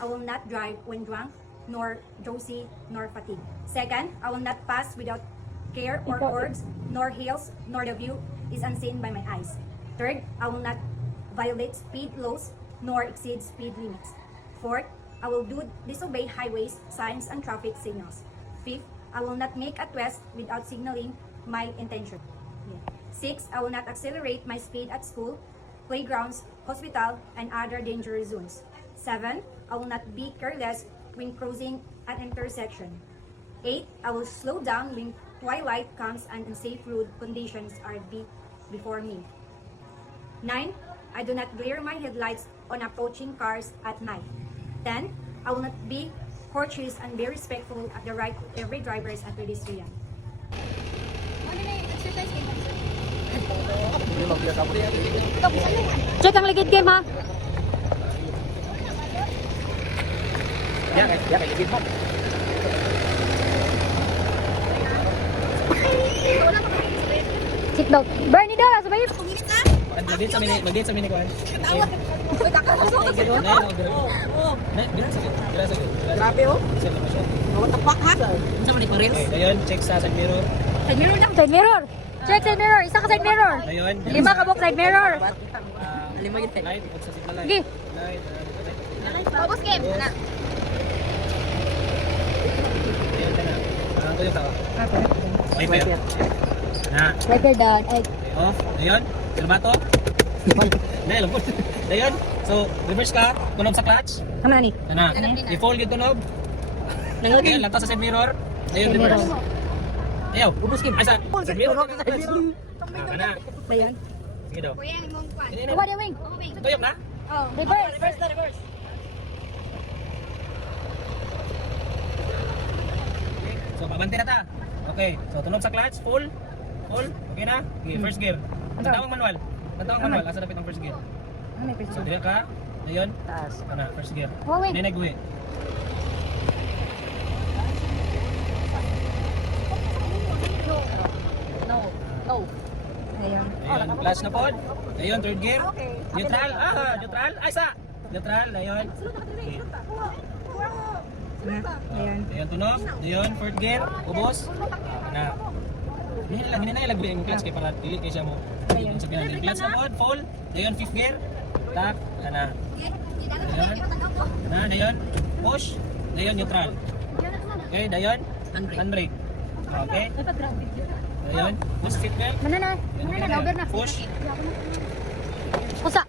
I will not drive when drunk, nor drowsy, nor fatigued. Second, I will not pass without care or curbs, nor hills, nor the view is unseen by my eyes. Third, I will not violate speed laws, nor exceed speed limits. Fourth, I will disobey highways, signs, and traffic signals. Fifth, I will not make a twist without signaling my intention. Six, I will not accelerate my speed at school, playgrounds, hospital, and other dangerous zones. Seven, I will not be careless when crossing an intersection. Eight, I will slow down when twilight comes and unsafe road conditions are before me. Nine, I do not glare my headlights on approaching cars at night. 10, I will not be courteous and be respectful at the right of every drivers at pedestrian. Check ang ligid game ha. Ya, kayak gitu. Seatbelt. Bernie daw lah sabay. Magdit sa mini kuan. Tawag. Uy, kakasok ka dito. Grabe oh. What the fuck ha? Sa man iparel. Dayon, check sa side mirror. Side mirror lang. Side mirror. Check side mirror. Isa ka side mirror. Dayon. 5 ka buk side mirror. Lima gid. Light, ug sa signal light. Sige. Light. Babos game. Na. Dayon kana. Ano yung tawa? Wiper. Na. Record down. Ay. Off. Dayon. Silmato. Dahil lang po. Dayon. So, reverse ka, tunog sa clutch. Tama na ni. Ana. I-fold yung tunog. Dayon, lantas sa side mirror. Dayon, reverse. Ayaw. Ubus kim. Ay, sa side mirror. Ana. Bayan. Sige daw. Kuya, yung mong kwan. Kuha dia wing. Tuyok na? Oh, Reverse. reverse. So, babante na ta. Okay. So, tunog sa clutch. Full. Okay na? Okay, first gear. Tantawang manual. Asa dapat ang first gear? So, dila ka. Dayon. Taas. Ana, first gear. Kuha wing. Neneg uwi. No. Ayun. Dayon, clutch na pod. Dayon, third gear. Neutral. Neutral. Ay, sa. Neutral. Dayon. Ayun. Dayon, tunog. Dayon, fourth gear. Ubos. Ana. Hindi na ilagay yung clutch kay para dili kay siya mo. Ayun. Sa pinang clutch na pod. Full. Dayon, fifth gear. Tak. Ana. Dayon. Ana, dayon. Push. Dayon, neutral. Okay, dayon. Handbrake. Okay. Dayon. Push, fifth gear. Mana na? Over na. Push. Kusa.